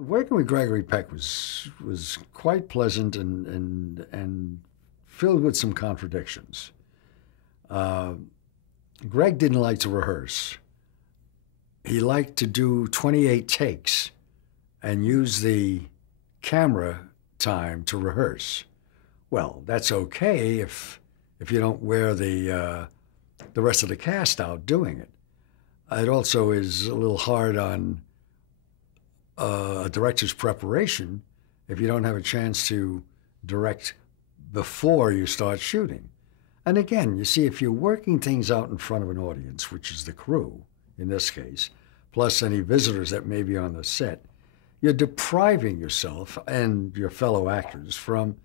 Working with Gregory Peck was quite pleasant and filled with some contradictions. Uh, Greg didn't like to rehearse. He liked to do 28 takes and use the camera time to rehearse. Well, that's okay if you don't wear the rest of the cast out doing it. It also is a little hard on a director's preparation if you don't have a chance to direct before you start shooting. And again, you see, if you're working things out in front of an audience, which is the crew in this case, plus any visitors that may be on the set, you're depriving yourself and your fellow actors from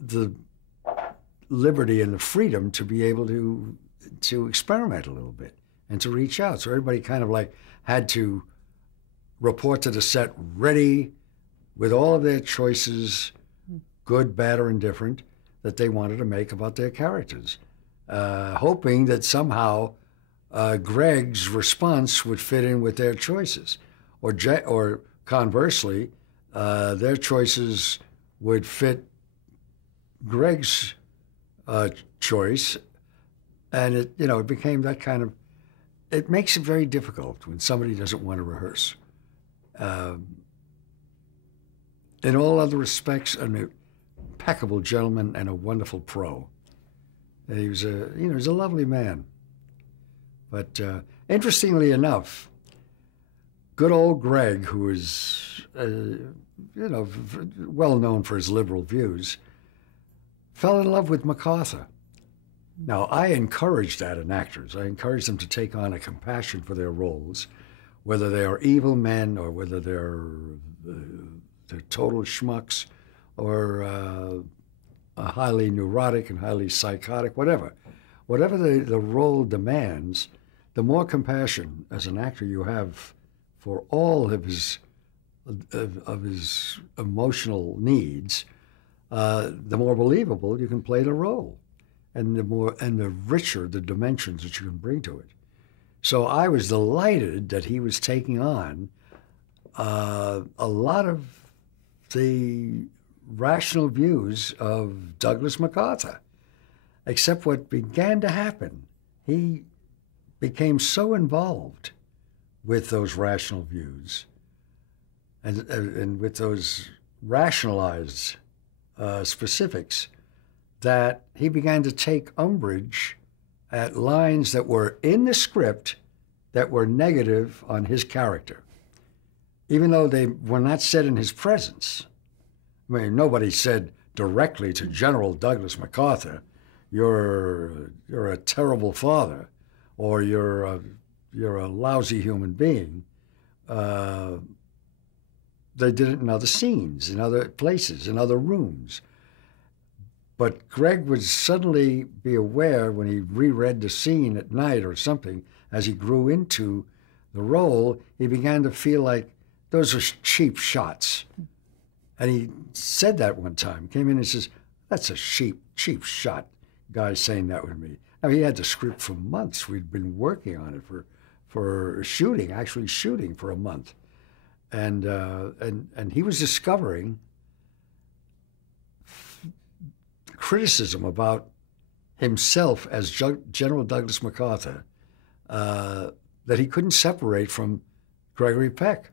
the liberty and the freedom to be able to experiment a little bit and to reach out. So everybody kind of like had to report to the set ready with all of their choices, good, bad, or indifferent, that they wanted to make about their characters, hoping that somehow Greg's response would fit in with their choices, or conversely, their choices would fit Greg's choice, and it became that kind of. It makes it very difficult when somebody doesn't want to rehearse. In all other respects, an impeccable gentleman and a wonderful pro. And he was a lovely man. But interestingly enough, good old Greg, who is, well known for his liberal views, fell in love with MacArthur. Now, I encourage that in actors. I encourage them to take on a compassion for their roles, whether they are evil men or whether they're total schmucks or highly neurotic and highly psychotic, whatever. Whatever the role demands, the more compassion as an actor you have for all of his emotional needs, the more believable you can play the role, and the richer the dimensions that you can bring to it. So I was delighted that he was taking on a lot of the rational views of Douglas MacArthur. Except what began to happen, he became so involved with those rational views and with those rationalized specifics that he began to take umbrage at lines that were in the script that were negative on his character, even though they were not said in his presence. I mean, nobody said directly to General Douglas MacArthur, you're a terrible father, or you're a lousy human being. They did it in other scenes, in other places, in other rooms. But Greg would suddenly be aware when he reread the scene at night or something, as he grew into the role, he began to feel like those are cheap shots. And he said that one time, came in and says, that's a cheap shot, guy saying that with me. Now, he had the script for months. We'd been working on it for shooting, actually shooting for a month. And he was discovering criticism about himself as General Douglas MacArthur that he couldn't separate from Gregory Peck.